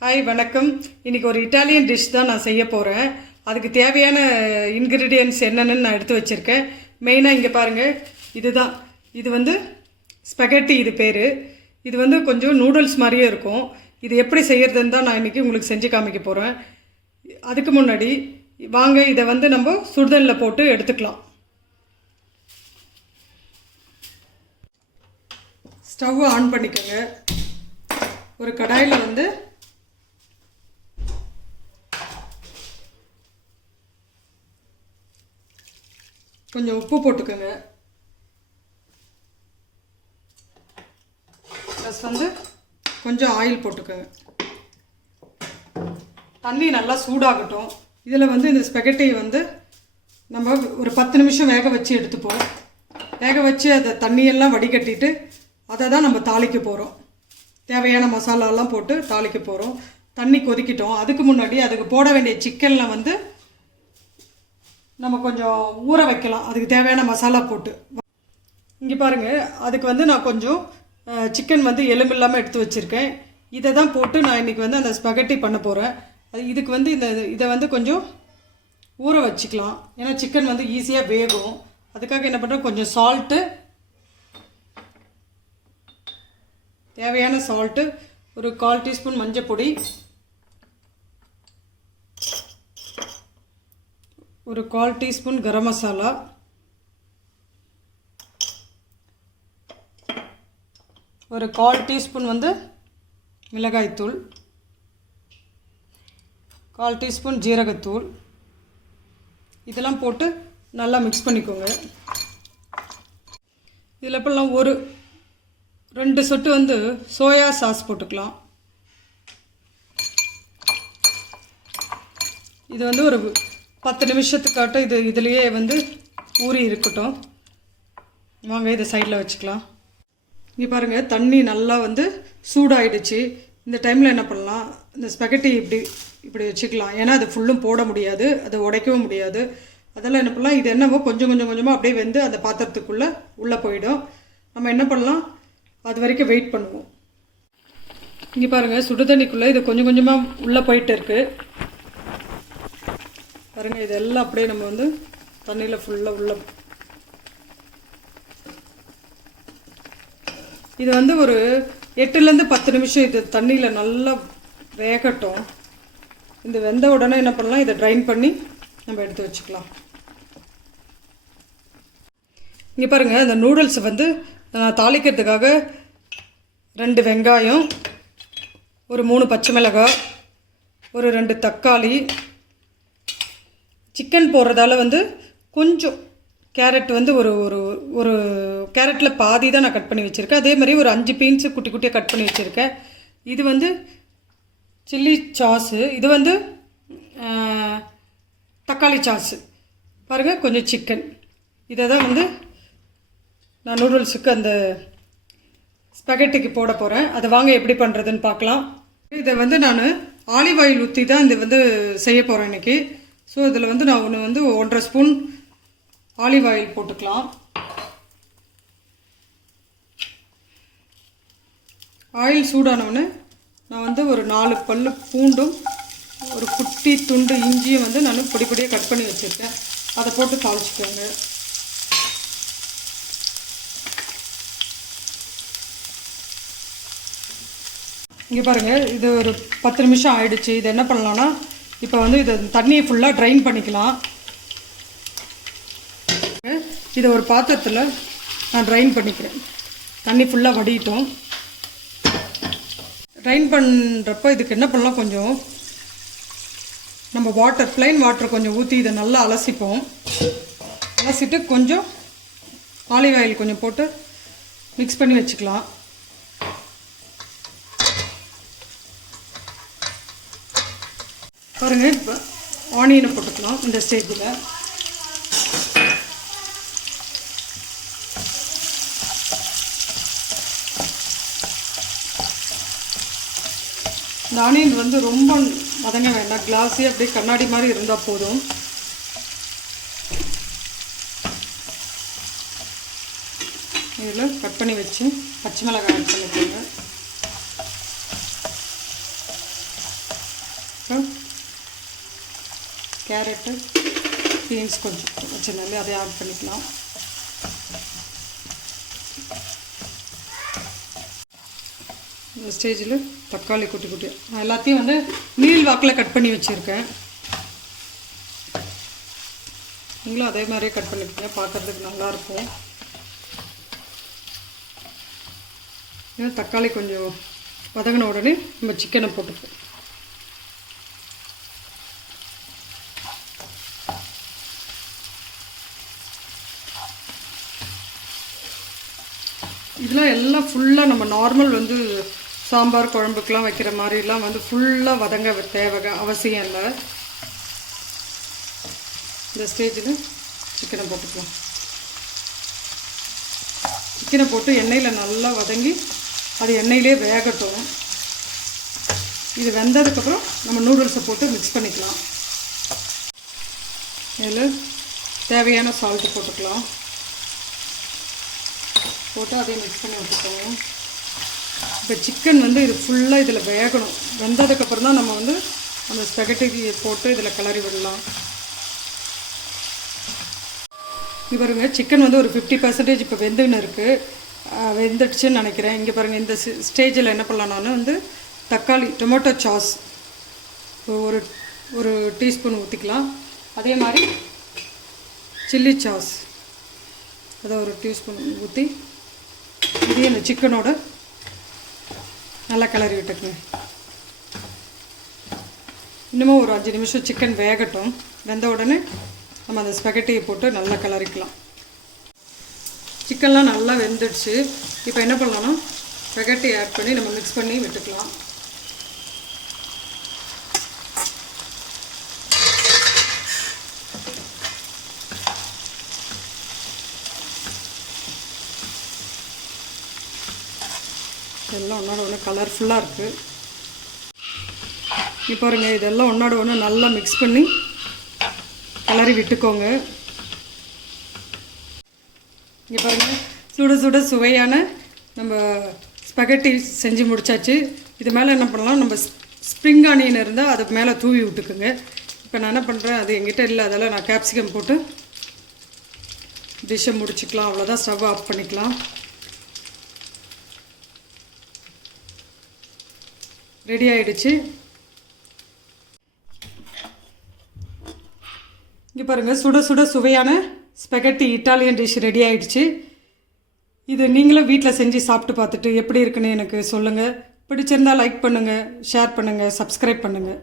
Hi வணக்கம். இன்றைக்கி ஒரு இட்டாலியன் டிஷ் தான் நான் செய்ய போகிறேன். அதுக்கு தேவையான இன்க்ரீடியன்ட்ஸ் என்னென்னு நான் எடுத்து வச்சுருக்கேன். மெயினாக இங்கே பாருங்கள், இதுதான். இது வந்து ஸ்பெகட்டி, இது பேர். இது வந்து கொஞ்சம் நூடுல்ஸ் மாதிரியே இருக்கும். இது எப்படி செய்கிறதுன்னு தான் நான் இன்றைக்கி உங்களுக்கு செஞ்சு காமிக்க போகிறேன். அதுக்கு முன்னாடி வாங்க இதை வந்து நம்ம சுடுதண்ணில் போட்டு எடுத்துக்கலாம். ஸ்டவ் ஆன் பண்ணிக்கோங்க. ஒரு கடாயில் வந்து கொஞ்சம் உப்பு போட்டுக்கோங்க. ப்ளஸ் வந்து கொஞ்சம் ஆயில் போட்டுக்கோங்க. தண்ணி நல்லா சூடாகட்டும். இதில் வந்து இந்த ஸ்பெகட்டியை வந்து நம்ம ஒரு 10 நிமிஷம் வேக வச்சு எடுத்துப்போம். வேக வச்சு அதை தண்ணியெல்லாம் வடிகட்டிட்டு அதை தான் நம்ம தாளிக்க போகிறோம். தேவையான மசாலாலாம் போட்டு தாளிக்க போகிறோம். தண்ணி கொதிக்கிட்டோம். அதுக்கு முன்னாடி அதுக்கு போட வேண்டிய சிக்கனில் வந்து நம்ம கொஞ்சம் ஊற வைக்கலாம். அதுக்கு தேவையான மசாலா போட்டு இங்கே பாருங்கள். அதுக்கு வந்து நான் கொஞ்சம் சிக்கன் வந்து எலும்பு இல்லாமல் எடுத்து வச்சுருக்கேன். இதை தான் போட்டு நான் இன்றைக்கி வந்து அந்த ஸ்பெகட்டி பண்ண போகிறேன். இதுக்கு வந்து இதை வந்து கொஞ்சம் ஊற வச்சுக்கலாம். ஏன்னா சிக்கன் வந்து ஈஸியாக வேகும். அதுக்காக என்ன பண்ணுறேன், கொஞ்சம் சால்ட்டு, தேவையான சால்ட்டு, ஒரு 1/4 டீஸ்பூன் மஞ்சள் பொடி, ஒரு 1/4 டீஸ்பூன் கரம் மசாலா, ஒரு 1/4 டீஸ்பூன் வந்து மிளகாய்த்தூள், 1/4 டீஸ்பூன் ஜீரகத்தூள், இதெல்லாம் போட்டு நல்லா மிக்ஸ் பண்ணிக்கோங்க. இதில் இப்போல்லாம் ஒரு 2 சொட்டு வந்து சோயா சாஸ் போட்டுக்கலாம். இது வந்து ஒரு 10 நிமிஷத்துக்காட்டும் இதுலேயே வந்து ஊறி இருக்கட்டும். வாங்க இதை சைடில் வச்சுக்கலாம். இங்கே பாருங்கள், தண்ணி நல்லா வந்து சூடாயிடுச்சு. இந்த டைமில் என்ன பண்ணலாம், இந்த ஸ்பெகட்டி இப்படி வச்சுக்கலாம். ஏன்னா அது ஃபுல்லும் போட முடியாது, அதை உடைக்கவும் முடியாது. அதெல்லாம் என்ன பண்ணலாம், இது என்னவோ கொஞ்சம் கொஞ்சமாக அப்படியே வந்து அந்த பாத்திரத்துக்குள்ளே உள்ளே போயிடும். நம்ம என்ன பண்ணலாம், அது வரைக்கும் வெயிட் பண்ணுவோம். இங்கே பாருங்கள், சுடு தண்ணிக்குள்ளே இது கொஞ்சம் கொஞ்சமாக உள்ளே போயிட்டு இருக்குது பாருங்கள். இதெல்லாம் அப்படியே நம்ம வந்து தண்ணியில் ஃபுல்லாக இது வந்து ஒரு 8லேருந்து 10 நிமிஷம் இது தண்ணியில் நல்லா வேகட்டும். இந்த வெந்த உடனே என்ன பண்ணலாம், இதை ட்ரைன் பண்ணி நம்ம எடுத்து வச்சுக்கலாம். இங்கே பாருங்கள், இந்த நூடுல்ஸை வந்து நான் தாளிக்கிறதுக்காக 2 வெங்காயம், ஒரு 3 பச்சை மிளகாய், ஒரு 2 தக்காளி, சிக்கன் போடுறதால வந்து கொஞ்சம் கேரட் வந்து ஒரு ஒரு ஒரு கேரட்டில் பாதி தான் நான் கட் பண்ணி வச்சுருக்கேன். அதே மாதிரி ஒரு 5 பீன்ஸு குட்டி குட்டியாக கட் பண்ணி வச்சுருக்கேன். இது வந்து சில்லி சாஸு, இது வந்து தக்காளி சாஸு. பாருங்கள், கொஞ்சம் சிக்கன். இதை தான் வந்து நான் நூடுல்ஸுக்கு அந்த ஸ்பெகட்டிக்கு போட போகிறேன். அதை வாங்க எப்படி பண்ணுறதுன்னு பார்க்கலாம். இதை வந்து நான் ஆலிவ் ஆயில் ஊற்றி தான் இதை வந்து செய்ய போகிறேன் இன்றைக்கி. ஸோ இதில் வந்து நான் 1.5 ஸ்பூன் ஆலிவ் ஆயில் போட்டுக்கலாம். ஆயில் சூடானவுடனே நான் வந்து ஒரு 4 பல்லு பூண்டும் ஒரு குட்டி துண்டு இஞ்சியும் வந்து நான் பொடி பொடியாக கட் பண்ணி வச்சுருக்கேன். அதை போட்டு தாளிச்சுக்கோங்க. இங்கே பாருங்கள், இது ஒரு 10 நிமிஷம் ஆயிடுச்சு. இது என்ன பண்ணலான்னா, இப்போ வந்து இதை தண்ணியை ஃபுல்லாக ட்ரைன் பண்ணிக்கலாம். இதை ஒரு பாத்திரத்தில் நான் ட்ரைன் பண்ணிக்கிறேன். தண்ணி ஃபுல்லாக வடிட்டோம். ட்ரைன் பண்ணுறப்போ இதுக்கு என்ன பண்ணலாம், கொஞ்சம் நம்ம ப்ளைன் வாட்டர் கொஞ்சம் ஊற்றி இதை நல்லா அலசிப்போம். அலசிட்டு கொஞ்சம் ஆலிவ் ஆயில் கொஞ்சம் போட்டு மிக்ஸ் பண்ணி வச்சுக்கலாம். பாருங்கள், இப்போ ஆனியனை போட்டுக்கலாம். இந்த ஸ்டேஜில் இந்த ஆனியன் வந்து ரொம்ப வதங்க வேண்டாம். கிளாஸி அப்படியே கண்ணாடி மாதிரி இருந்தால் போதும். இதில் கட் பண்ணி வச்சு பச்சை மிளகாய் ஆட் பண்ணிக்கோங்க. அப்புறம் கேரட்டு பீன்ஸ் கொஞ்சம் வச்சுருந்தாலே அதை ஆட் பண்ணிக்கலாம். இந்த ஸ்டேஜில் தக்காளி குட்டி குட்டி நான் எல்லாத்தையும் வந்து நீள் வாக்கில் கட் பண்ணி வச்சுருக்கேன். நீங்களும் அதே மாதிரியே கட் பண்ணிக்கோங்க, பார்க்குறதுக்கு நல்லாயிருக்கும். ஏன்னா தக்காளி கொஞ்சம் வதங்கின உடனே நம்ம சிக்கனை போட்டுப்போம். இதெல்லாம் எல்லாம் ஃபுல்லாக நம்ம நார்மல் வந்து சாம்பார் குழம்புக்கெலாம் வைக்கிற மாதிரிலாம் வந்து ஃபுல்லாக வதங்க தேவை அவசியம் இல்லை. இந்த ஸ்டேஜில் சிக்கனை போட்டுக்கலாம். சிக்கனை போட்டு எண்ணெயில் நல்லா வதங்கி அது எண்ணெயிலே வேகட்டும். இது வெந்ததுக்கப்புறம் நம்ம நூடுல்ஸை போட்டு மிக்ஸ் பண்ணிக்கலாம். இதில் தேவையான சால்ட்டு போட்டுக்கலாம். போட்டு அதையும் மிக்ஸ் பண்ணி வச்சுக்கோங்க. இப்போ சிக்கன் வந்து இது ஃபுல்லாக இதில் வேகணும். வெந்ததுக்கப்புறம் தான் நம்ம வந்து அந்த ஸ்பெகட்டி போட்டு இதில் கிளறி விடலாம். இங்கே பாருங்கள், சிக்கன் வந்து ஒரு 50% இப்போ வெந்துன்னு இருக்குது, வெந்துடுச்சுன்னு நினைக்கிறேன். இங்கே பாருங்கள், இந்த ஸ்டேஜில் என்ன பண்ணலான்னு வந்து தக்காளி டொமேட்டோ சாஸ் ஒரு ஒரு டீஸ்பூன் ஊற்றிக்கலாம். அதே மாதிரி சில்லி சாஸ் அதை ஒரு டீஸ்பூன் ஊற்றி இதையும் இந்த சிக்கனோட நல்லா கிளறி விட்டுக்குங்க. இன்னமும் ஒரு 5 நிமிஷம் சிக்கன் வேகட்டும். வெந்த உடனே நம்ம அந்த ஸ்பெகட்டியை போட்டு நல்லா கிளறிக்கலாம். சிக்கன்லாம் நல்லா வெந்துடுச்சு. இப்போ என்ன பண்ணலாம்னா ஸ்பெகட்டி ஆட் பண்ணி நம்ம மிக்ஸ் பண்ணி விட்டுக்கலாம். எல்லாம் ஒன்றோட ஒன்று கலர்ஃபுல்லாக இருக்குது. இப்போ பாருங்கள், இதெல்லாம் ஒன்றோட ஒன்று நல்லா மிக்ஸ் பண்ணி கிளறி விட்டுக்கோங்க. இங்கே பாருங்கள், சுட சுட சுவையான நம்ம ஸ்பெகட்டி செஞ்சு முடிச்சாச்சு. இது மேலே என்ன பண்ணலாம், நம்ம ஸ்ப்ரிங் ஆனியன் இருந்தால் அதுக்கு மேலே தூவி விட்டுக்குங்க. இப்போ நான் என்ன பண்ணுறேன், அது எங்கிட்ட இல்லை, அதெல்லாம் நான் கேப்சிகம் போட்டு டிஷ்ஷை முடிச்சுக்கலாம். அவ்வளோதான், ஸ்டவ் ஆஃப் பண்ணிக்கலாம். ரெடி ஆகிடுச்சு. இங்கே பாருங்கள், சுட சுட சுவையான ஸ்பெகட்டி இட்டாலியன் டிஷ் ரெடி ஆகிடுச்சு. இது நீங்களும் வீட்டில் செஞ்சு சாப்பிட்டு பார்த்துட்டு எப்படி இருக்குன்னு எனக்கு சொல்லுங்கள். பிடிச்சிருந்தால் லைக் பண்ணுங்கள், ஷேர் பண்ணுங்கள், சப்ஸ்கிரைப் பண்ணுங்கள்.